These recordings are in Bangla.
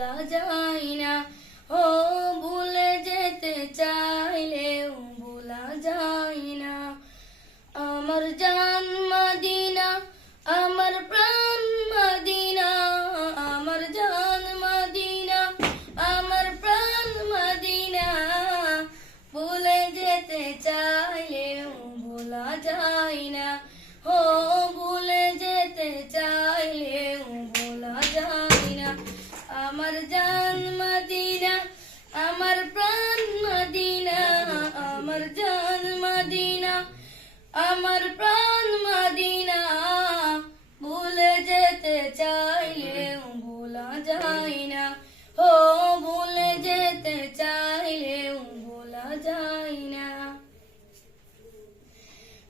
ভোলা যায় না। ও ভুলে যেতে চাইলেও ভোলা যায় না। আমার জান মদিনা, আমার প্রাণ মদিনা, আমার জান মদিনা, আমার প্রাণ মদিনা। ভুলে যেতে চাইলেও ভোলা যায় না। ও ভুলে যেতে চাইলেও ভোলা যায় না। আমার জান মদিনা, আমার প্রাণ মদিনা, আমার জান মদিনা, আমার প্রাণ মদিনা। ভুলে যেতে চাইলেও ভোলা যায় না। ও ভুলে যেতে চাইলেও ভোলা যায় না।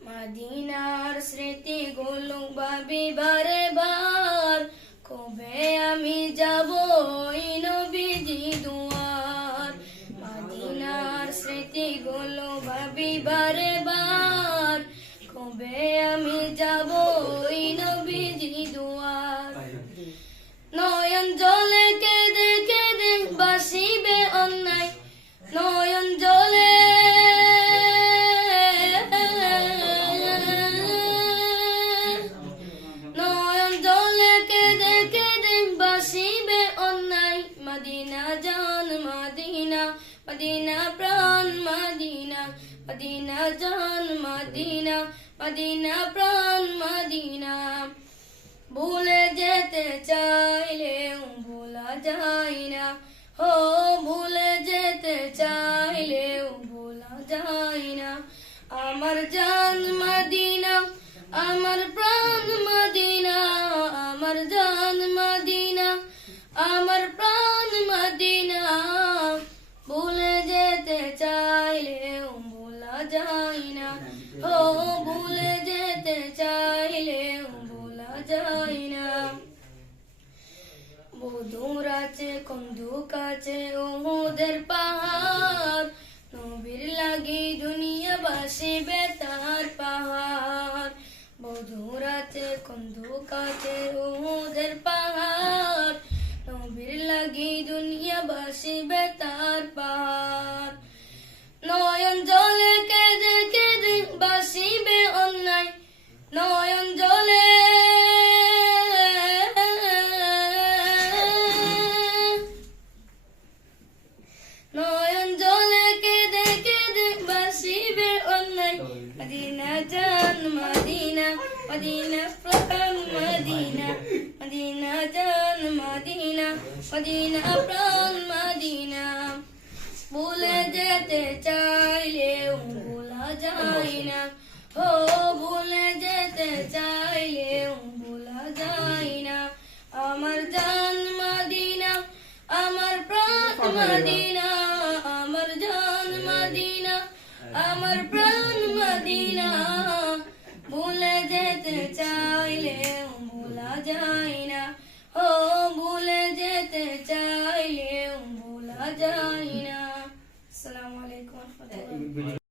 মদিনার স্মৃতিগুলো ভাবি বারে বার, কবে আমি যাব ওই নবীজি দুয়ার। মদিনার স্মৃতিগুলো ভাবি বারে বার, কবে আমি যাব ওই নবীজি দুয়ার। নয়ন জলে কেঁদে কেঁদে বাসিবে অন্যায়, নয়ন জলে নয়ন জলে কেঁদে কেঁদে বাসিবে অন্যায়। মদিনা জান মদিনা, মদিনা প্রাণ মদিনা, মদিনা জান মদিনা, মদিনা প্রাণ মদিনা। ভুলে যেতে চাইলেও ভোলা যায় না। ও ভুলে যেতে চাইলেও ভোলা যায় না। আমার জান মদিনা, আমার প্রাণ মদিনা, আমার জান মদিনা, আমার প্রাণ মদিনা। ভুলে যেতে চাইলেও ভোলা যায় না। ও ভুলে যেতে চাইলেও ভোলা যায় না। বধুর আছে কন্দুক আছে ওদের পাহাড়, নবীর লাগি দুনিয়া বাসিবে তার পাহাড়। বধুর আছে কন্দুক আছে ওদের পাহাড়, নবীর লাগি দুনিয়া বাসিবে তার পাহাড়। নয়ন জলে কেঁদে কেঁদে বাসিবে অন্যায়, নয়ন জলে নয়ন জলে কেঁদে কেঁদে বাসিবে অন্যায়। মদিনা জান মদিনা, মদিনা প্রাণ মদিনা, মদিনা জান মদিনা, মদিনা প্রাণ মদিনা। ভুলে যেতে চাইলেও ভোলা যায় না। ও ভুলে যেতে চাইলেও ভোলা যায় না। আমার জান মদিনা, আমার প্রাণ মদিনা, আমার জান মদিনা, আমার প্রাণ মদিনা। ভুলে যেতে চাইলেও ভোলা যায় না। ও ভুলে যেতে চাইলেও ভোলা যায় না। আসসালামু আলাইকুম।